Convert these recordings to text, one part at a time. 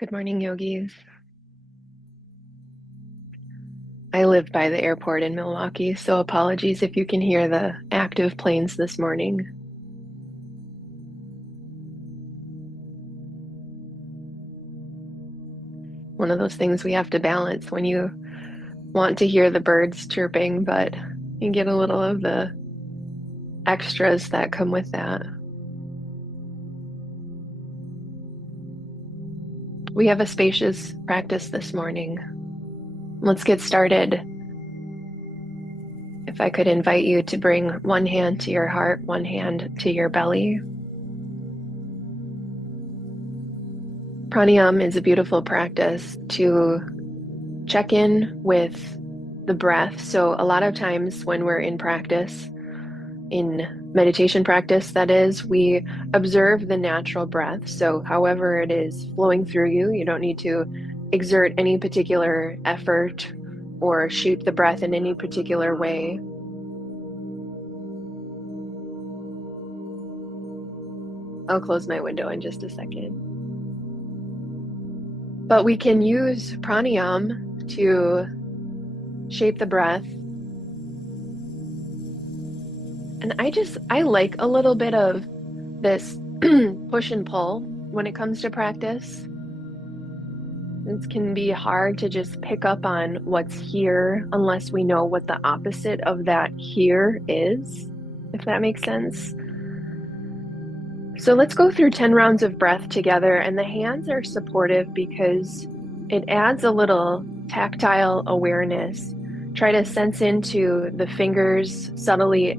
Good morning, yogis. I live by the airport in Milwaukee, so apologies if you can hear the active planes this morning. One of those things we have to balance when you want to hear the birds chirping, but you get a little of the extras that come with that. We have a spacious practice this morning. Let's get started. If I could invite you to bring one hand to your heart, one hand to your belly. Pranayama is a beautiful practice to check in with the breath. So, a lot of times when we're in practice, in meditation practice, that is, we observe the natural breath. So, however it is flowing through you, you don't need to exert any particular effort or shape the breath in any particular way. I'll close my window in just a second. But we can use pranayama to shape the breath. And I like a little bit of this push and pull when it comes to practice. It can be hard to just pick up on what's here unless we know what the opposite of that here is, if that makes sense. So let's go through 10 rounds of breath together, and the hands are supportive because it adds a little tactile awareness. Try to sense into the fingers subtly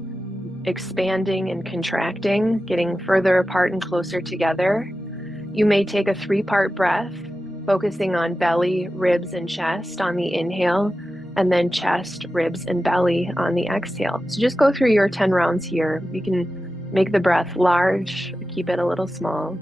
expanding and contracting, getting further apart and closer together. You may take a 3-part breath, focusing on belly, ribs, and chest on the inhale, and then chest, ribs, and belly on the exhale. So just go through your 10 rounds here. You can make the breath large, keep it a little small.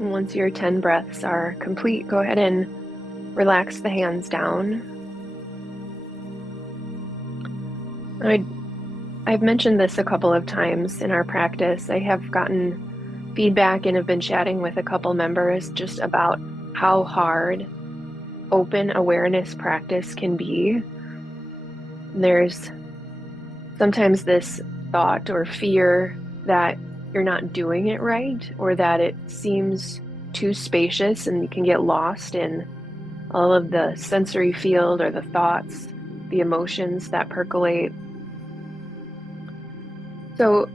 And once your 10 breaths are complete, go ahead and relax the hands down. I've mentioned this a couple of times in our practice. I have gotten feedback and have been chatting with a couple members just about how hard open awareness practice can be. There's sometimes this thought or fear that you're not doing it right, or that it seems too spacious and you can get lost in all of the sensory field or the thoughts, the emotions that percolate. So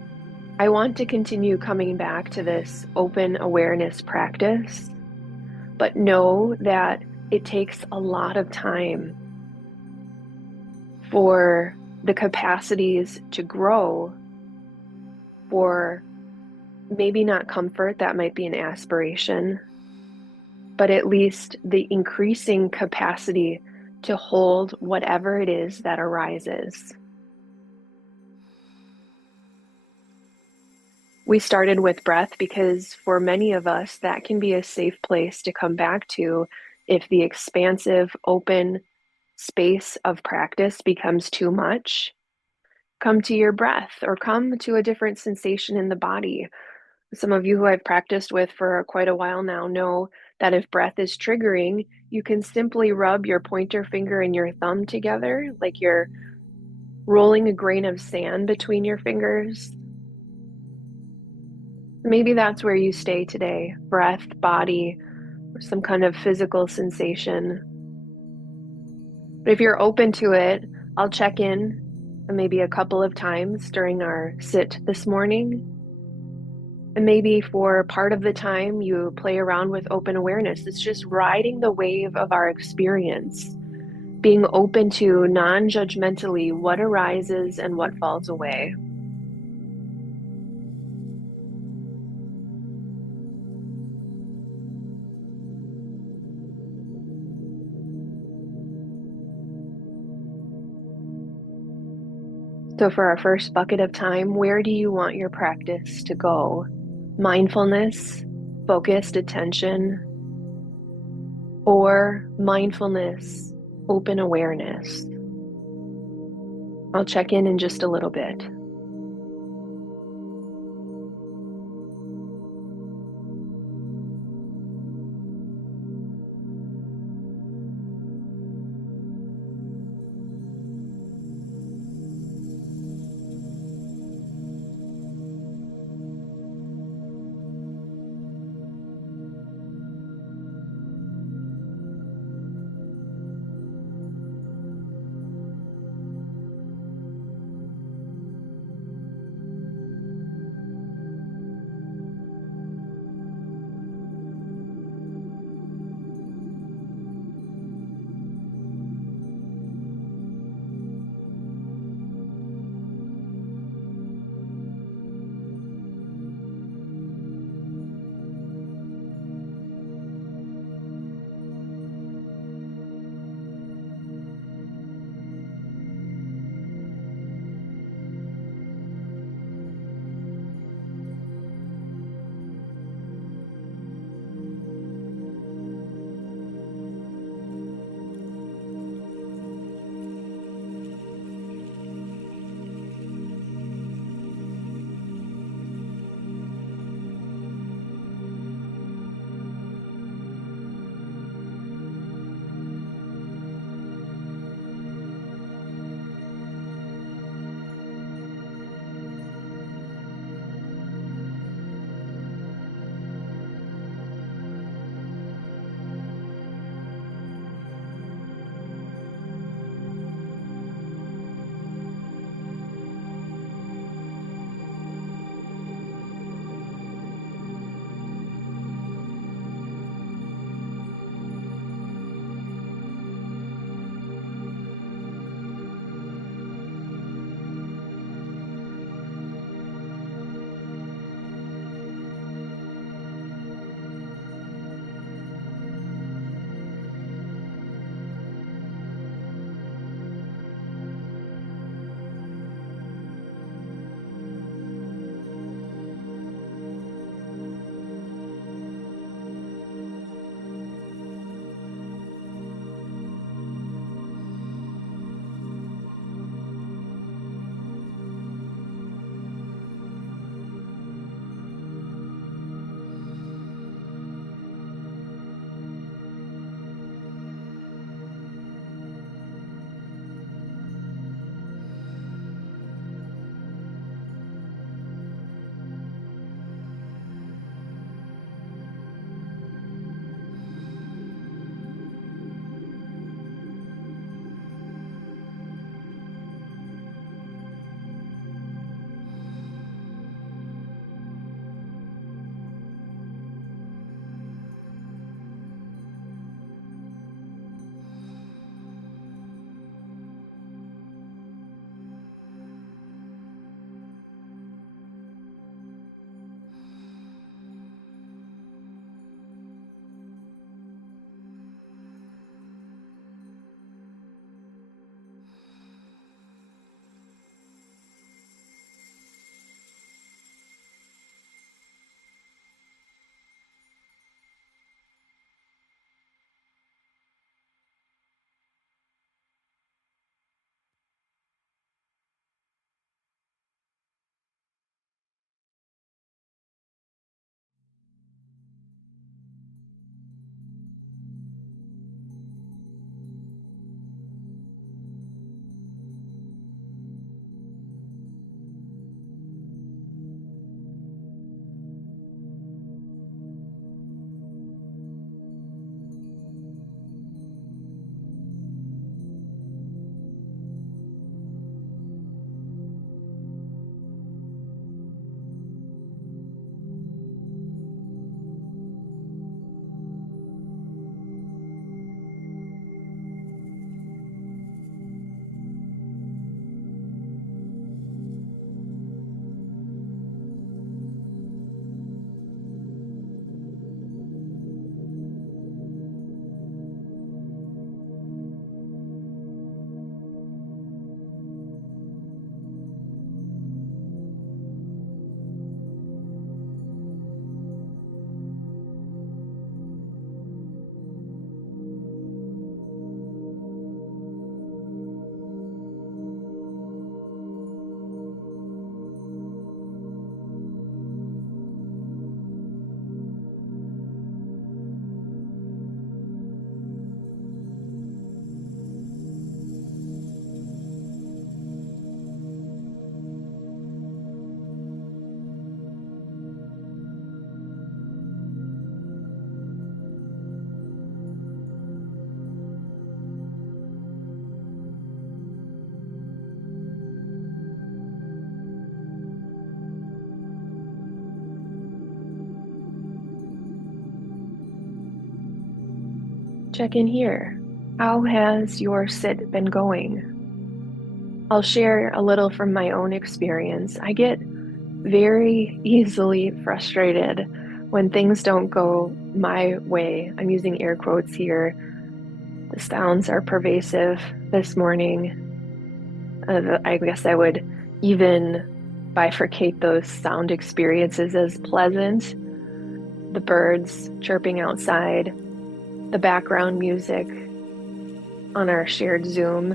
I want to continue coming back to this open awareness practice, but know that it takes a lot of time for the capacities to grow, for maybe not comfort, that might be an aspiration, but at least the increasing capacity to hold whatever it is that arises. We started with breath because for many of us, that can be a safe place to come back to if the expansive, open space of practice becomes too much. Come to your breath or come to a different sensation in the body. Some of you who I've practiced with for quite a while now know that if breath is triggering, you can simply rub your pointer finger and your thumb together, like you're rolling a grain of sand between your fingers. Maybe that's where you stay today, breath, body, or some kind of physical sensation. But if you're open to it, I'll check in maybe a couple of times during our sit this morning. And maybe for part of the time, you play around with open awareness. It's just riding the wave of our experience, being open to non judgmentally what arises and what falls away. So, for our first bucket of time, where do you want your practice to go? Mindfulness, focused attention, or mindfulness, open awareness? I'll check in just a little bit. check in here. How has your sit been going? I'll share a little from my own experience. I get very easily frustrated when things don't go my way. I'm using air quotes here. The sounds are pervasive this morning. I guess I would even bifurcate those sound experiences as pleasant. The birds chirping outside, the background music on our shared Zoom,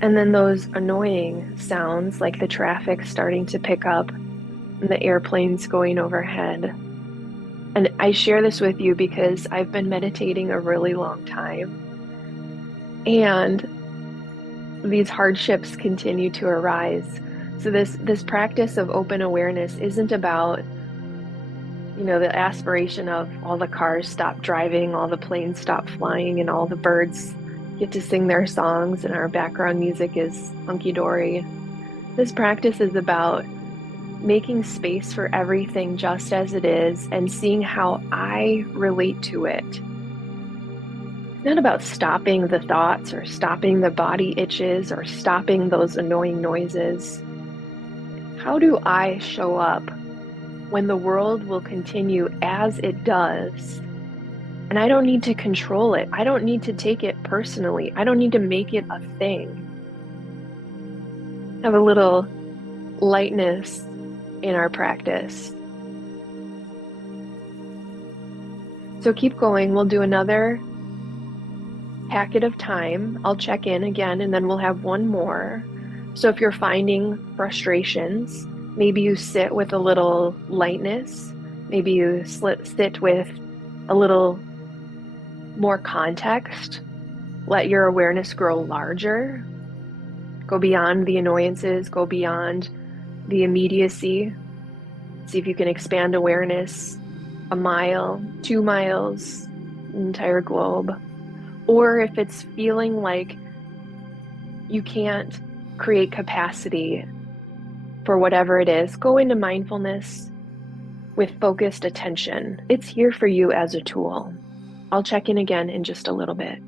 and then those annoying sounds like the traffic starting to pick up and the airplanes going overhead. And I share this with you because I've been meditating a really long time. And these hardships continue to arise. So this practice of open awareness isn't about, the aspiration of all the cars stop driving, all the planes stop flying, and all the birds get to sing their songs and our background music is hunky-dory. This practice is about making space for everything just as it is and seeing how I relate to it. It's not about stopping the thoughts or stopping the body itches or stopping those annoying noises. How do I show up when the world will continue as it does? And I don't need to control it. I don't need to take it personally. I don't need to make it a thing. Have a little lightness in our practice. So keep going. We'll do another packet of time. I'll check in again and then we'll have one more. So if you're finding frustrations, maybe you sit with a little lightness. Maybe you sit with a little more context. Let your awareness grow larger. Go beyond the annoyances, go beyond the immediacy. See if you can expand awareness a mile, 2 miles, the entire globe. Or if it's feeling like you can't create capacity for whatever it is, go into mindfulness with focused attention. It's here for you as a tool. I'll check in again in just a little bit.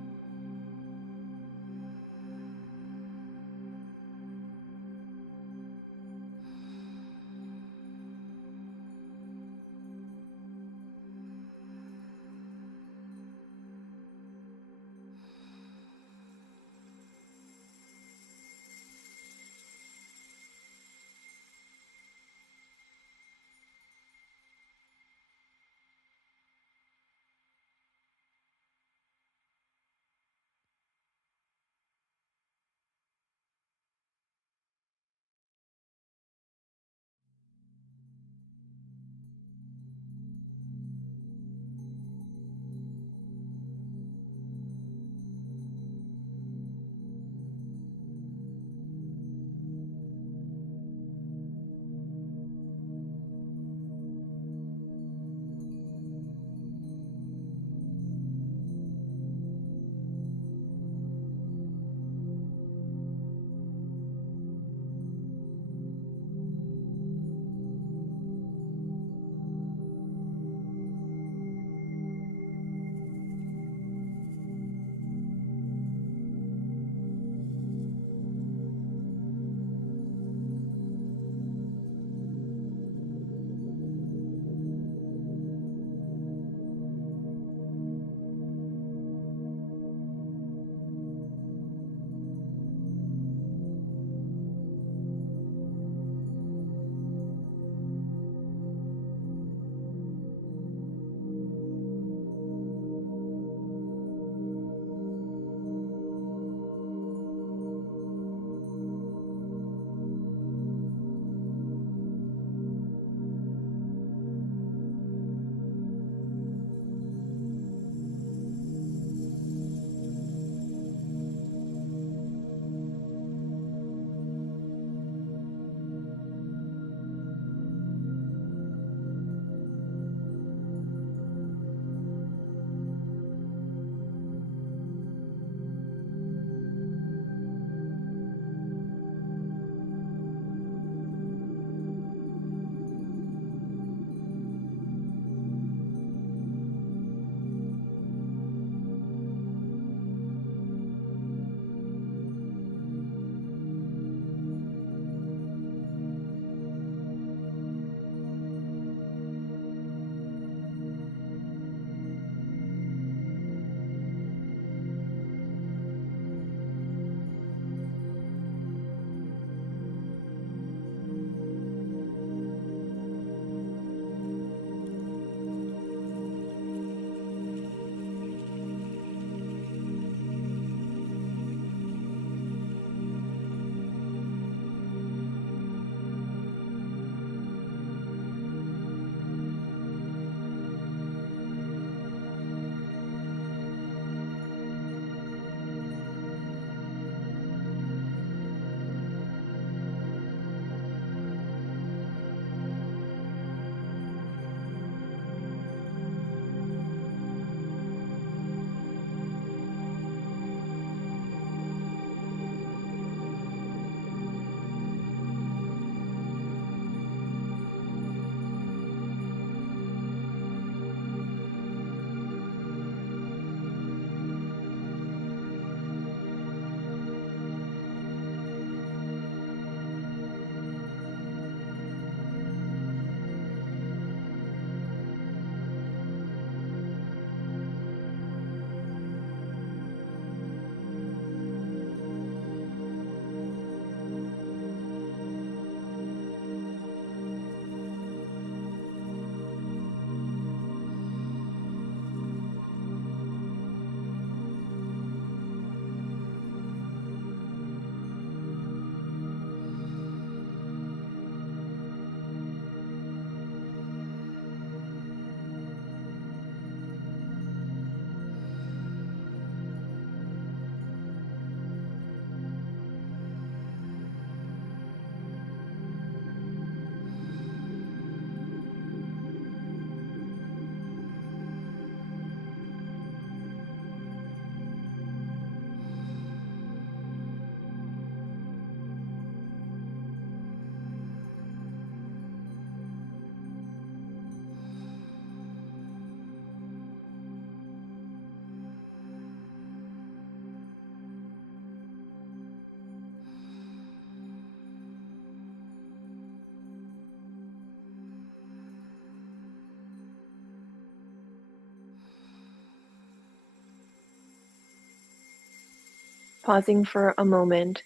pausing for a moment.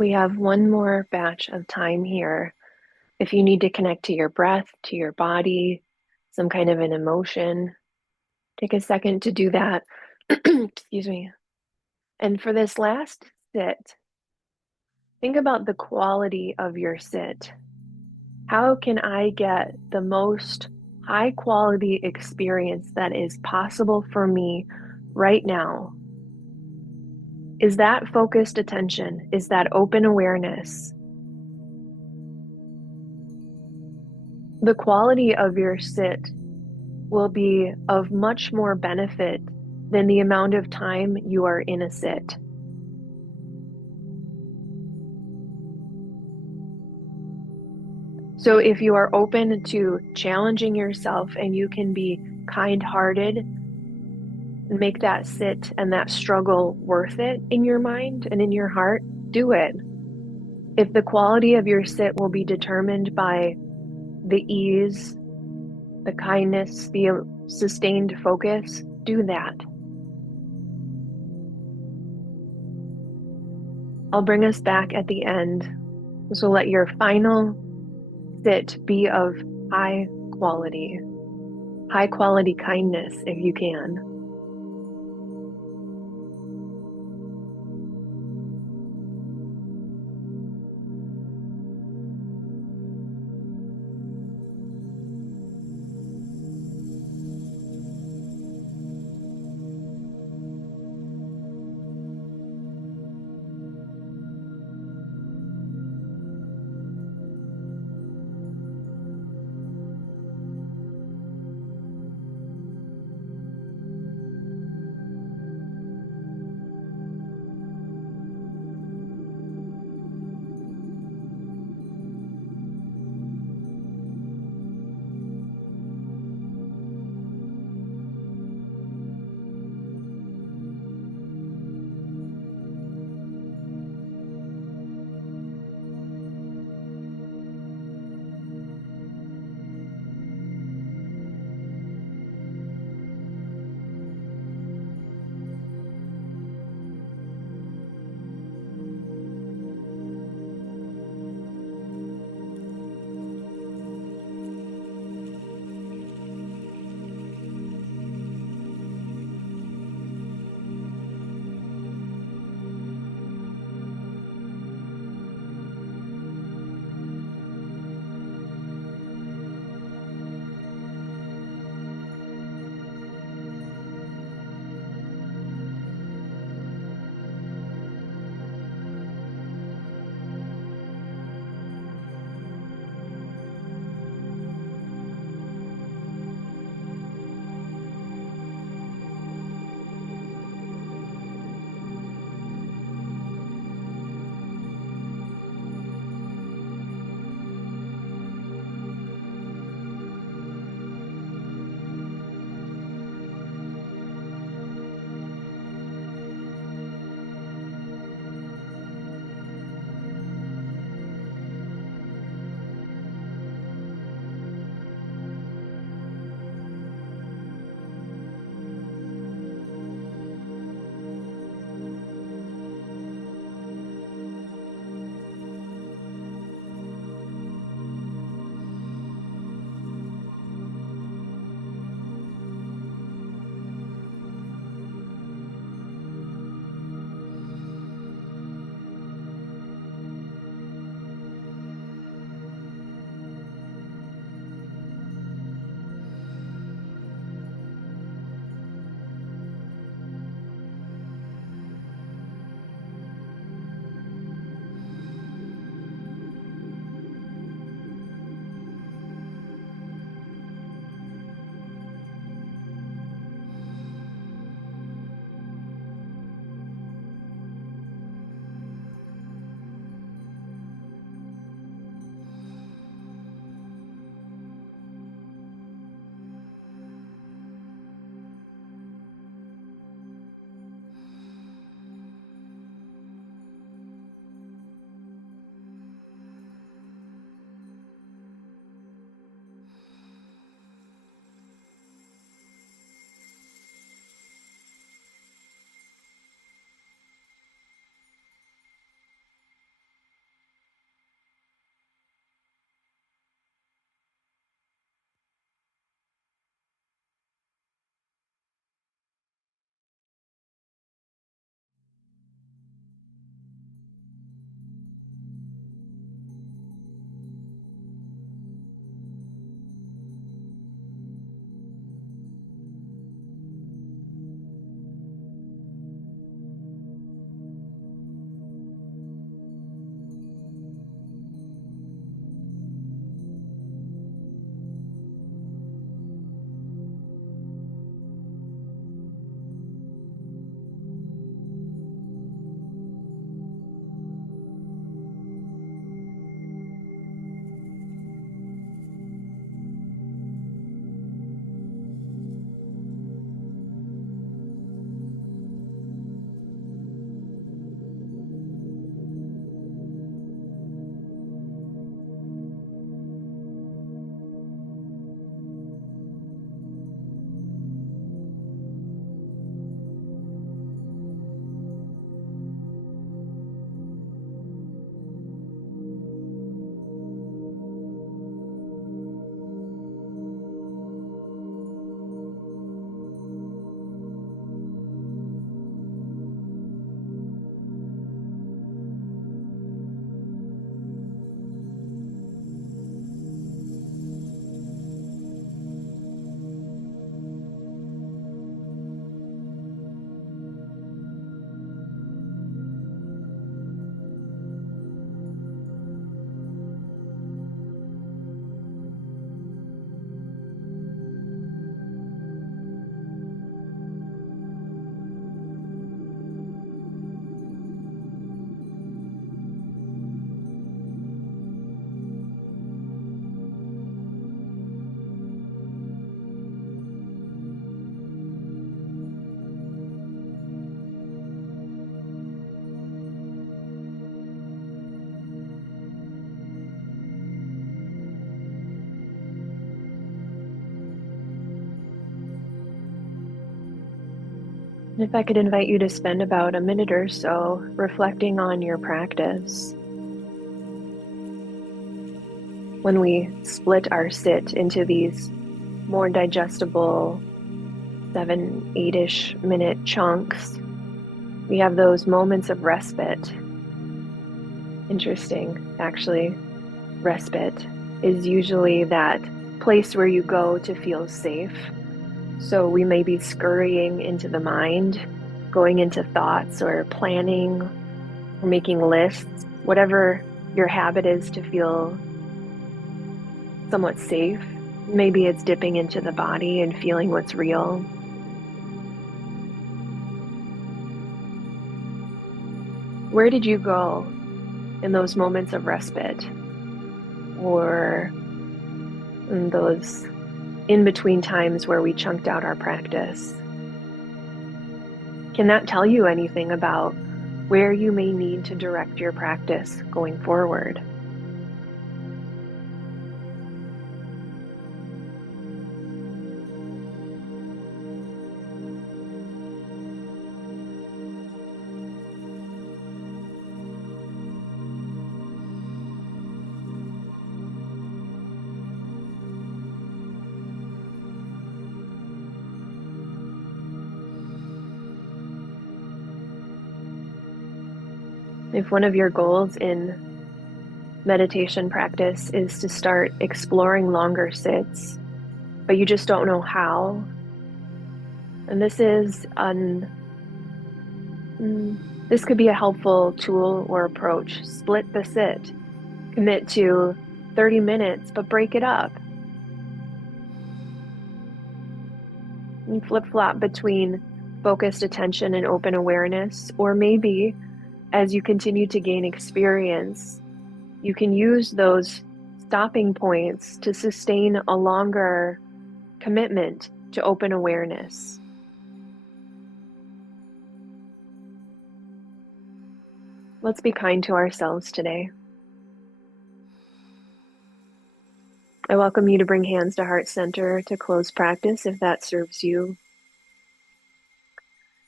We have one more batch of time here. If you need to connect to your breath, to your body, some kind of an emotion, take a second to do that. Excuse me. And for this last sit, think about the quality of your sit. How can I get the most high quality experience that is possible for me right now? Is that focused attention? Is that open awareness? The quality of your sit will be of much more benefit than the amount of time you are in a sit. So if you are open to challenging yourself and you can be kind-hearted and make that sit and that struggle worth it in your mind and in your heart, do it. If the quality of your sit will be determined by the ease, the kindness, the sustained focus, do that. I'll bring us back at the end. So let your final sit be of high quality kindness if you can. If I could invite you to spend about a minute or so reflecting on your practice. When we split our sit into these more digestible 7, 8-ish minute chunks, we have those moments of respite. Interesting, actually. Respite is usually that place where you go to feel safe. So we may be scurrying into the mind, going into thoughts or planning or making lists, whatever your habit is to feel somewhat safe. Maybe it's dipping into the body and feeling what's real. Where did you go in those moments of respite or in those in between times where we chunked out our practice? Can that tell you anything about where you may need to direct your practice going forward? If one of your goals in meditation practice is to start exploring longer sits, but you just don't know how, and this could be a helpful tool or approach. Split the sit. Commit to 30 minutes, but break it up. And flip-flop between focused attention and open awareness, or maybe as you continue to gain experience, you can use those stopping points to sustain a longer commitment to open awareness. Let's be kind to ourselves today. I welcome you to bring hands to heart center to close practice if that serves you.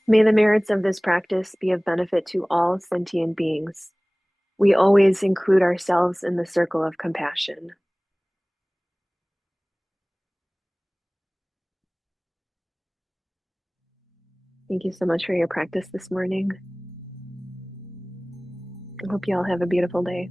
May the merits of this practice be of benefit to all sentient beings. We always include ourselves in the circle of compassion. Thank you so much for your practice this morning. I hope you all have a beautiful day.